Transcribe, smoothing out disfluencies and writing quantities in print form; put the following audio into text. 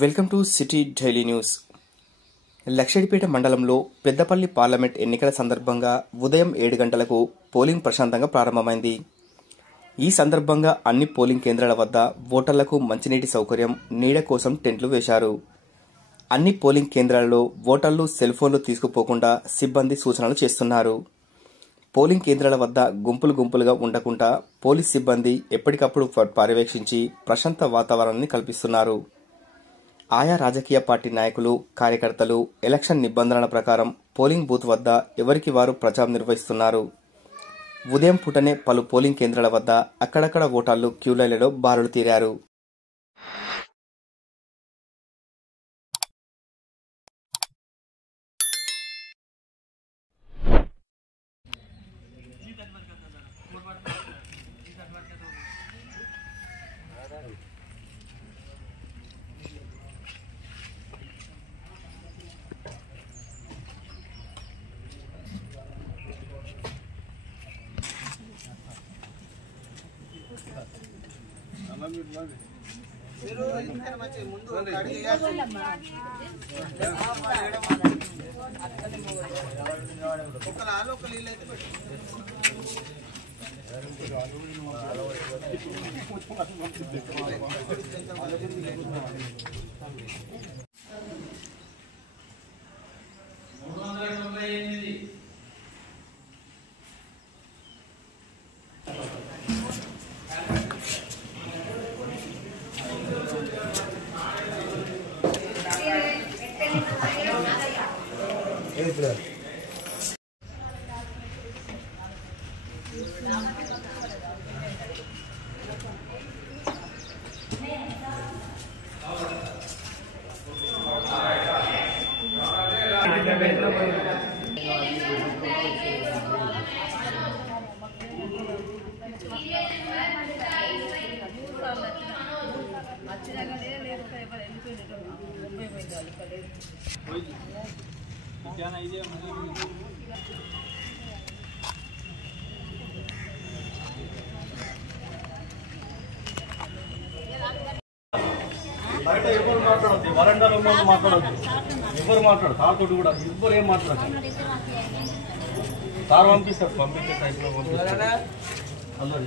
Welcome to city daily news. Lakshettipet మండలంలో Peddapalli parliament ఎన్నికల సందర్భంగా ఉదయం 7 గంటలకు పోలింగ్ ప్రశాంతంగా ప్రారంభమైంది. ఈ సందర్భంగా అన్ని పోలింగ్ కేంద్రాల వద్ద ఓటర్లకు మంచినీటి సౌకర్యం, నీడ కోసం టెంట్లు వేశారు. అన్ని పోలింగ్ కేంద్రాలలో ఓటర్లు సెల్ ఫోన్లు తీసుకుపోకుండా సిబ్బంది సూచనలు చేస్తున్నారు. పోలింగ్ కేంద్రాల వద్ద గుంపులుగా ఉండకుండా పోలీస్ సిబ్బంది ఎప్పటికప్పుడు పర్యవేక్షించి ప్రశాంత వాతావరణాన్ని కల్పిస్తున్నారు. ఆయా రాజకీయ పార్టీ నాయకులు, కార్యకర్తలు ఎలక్షన్ నిబంధనల ప్రకారం పోలింగ్ బూత్ వద్ద ఎవరికి వారు ప్రచారం నిర్వహిస్తున్నారు. ఉదయం పూటనే పలు పోలింగ్ కేంద్రాల వద్ద అక్కడక్కడ ఓటర్లు క్యూలైన్లలో బారులు తీరారు. బయట ఎవరు మాట్లాడద్దు, వరండాలో మాట్లాడద్దు, ఎవరు మాట్లాడదు, సార్ తోటి కూడా ఎవరు ఏం మాట్లాడదు. సార్ పంపిస్తారు, పంపించే టైంలో పంపిస్తారు. అందరూ